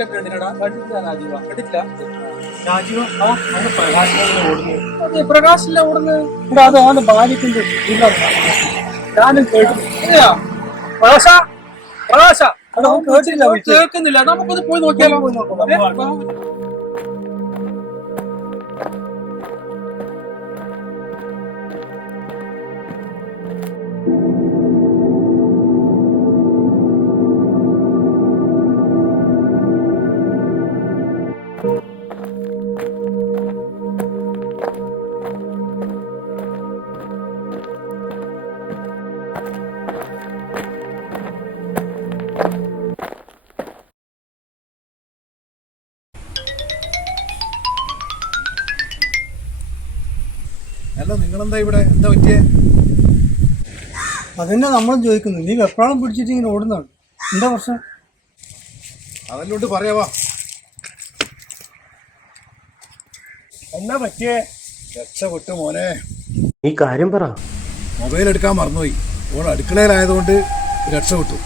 Light ഒക്കെ ഉണ്ടിനടാ കണ്ടിട്ടില്ല രാജീവ കണ്ടിട്ടില്ല രാജീവ് പ്രകാശിനെ ഓടുന്നു. അതെ പ്രകാശില്ല ഓടുന്നത് ഇവിടെ അത് അവന്റെ ഭാര്യത്തിന്റെ ഞാനും കേട്ടു. പ്രകാശ പ്രകാശ അത് അവൻ കേട്ടില്ല. കേൾക്കുന്നില്ല. നമുക്കൊന്ന് പോയി നോക്കിയാലോ? പോയി നോക്കാം. അല്ല നിങ്ങളെന്താ ഇവിടെ എന്താ പറ്റിയേ? അതന്നെ നമ്മളും ചോദിക്കുന്നു. നീ വെപ്രാളം പിടിച്ചിട്ട് ഇങ്ങനെ ഓടുന്നതാണ്. എന്താ പ്രശ്നം? അതല്ലോണ്ട് പറയാവാ. എന്താ പറ്റിയേ? രക്ഷപ്പെട്ടു മോനെ. നീ കാര്യം പറ. മൊബൈൽ എടുക്കാൻ മറന്നുപോയി. ഓൾ അടുക്കളയിലായതുകൊണ്ട് രക്ഷപ്പെട്ടു.